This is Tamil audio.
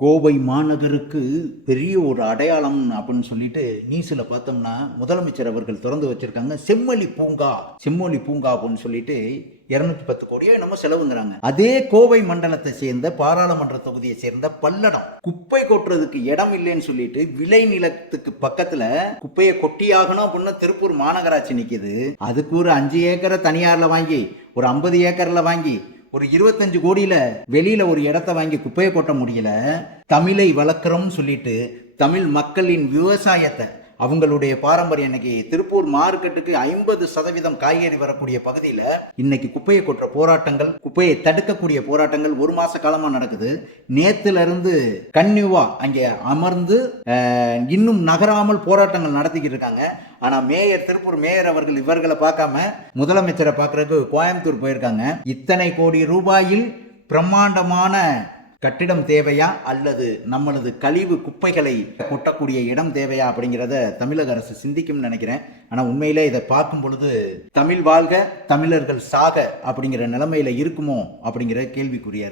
கோவை மாநகருக்கு பெரிய ஒரு அடையாளம் அப்படின்னு சொல்லிட்டு நியூஸ்ல பார்த்தோம்னா முதலமைச்சர் அவர்கள் திறந்து வச்சிருக்காங்க செம்மொழி பூங்கா அப்படின்னு சொல்லிட்டு 210 கோடியோ என்னமோ செலவுங்கிறாங்க. அதே கோவை மண்டலத்தை சேர்ந்த பாராளுமன்ற தொகுதியை சேர்ந்த பல்லடம் குப்பை கொட்டுறதுக்கு இடம் இல்லைன்னு சொல்லிட்டு விளை நிலத்துக்கு பக்கத்துல குப்பையை கொட்டியாகணும் அப்படின்னு திருப்பூர் மாநகராட்சி நிக்குது. அதுக்கு ஒரு 5 ஏக்கரை தனியார்ல வாங்கி ஒரு 50 ஏக்கர்ல வாங்கி ஒரு 25 கோடியில வெளியில ஒரு இடத்த வாங்கி குப்பையை கொட்ட முடியல. தமிழை வளர்க்குறோம்னு சொல்லிட்டு தமிழ் மக்களின் விவசாயத்தை அவங்களுடைய பாரம்பரியம் இன்னைக்கு திருப்பூர் மார்க்கெட்டுக்கு 50% காய்கறி வரக்கூடிய பகுதியில் இன்னைக்கு குப்பையை கொட்டுற போராட்டங்கள், குப்பையை தடுக்கக்கூடிய போராட்டங்கள் 1 மாச காலமா நடக்குது. நேத்துல இருந்து கன்னியூவா அங்கே அமர்ந்து இன்னும் நகராமல் போராட்டங்கள் நடத்திக்கிட்டு இருக்காங்க. ஆனா திருப்பூர் மேயர் அவர்கள் இவர்களை பார்க்காம முதலமைச்சரை பார்க்கறதுக்கு கோயம்புத்தூர் போயிருக்காங்க. இத்தனை கோடி ரூபாயில் பிரம்மாண்டமான கட்டிடம் தேவையா அல்லது நம்மளது கழிவு குப்பைகளை கொட்டக்கூடிய இடம் தேவையா அப்படிங்கிறத தமிழக அரசு சிந்திக்கும்னு நினைக்கிறேன். ஆனா உண்மையிலே இதை பார்க்கும் பொழுது தமிழ் வாழ்க தமிழர்கள் சாக அப்படிங்கிற நிலைமையில இருக்குமோ அப்படிங்கிற கேள்விக்குறியா இருக்கு.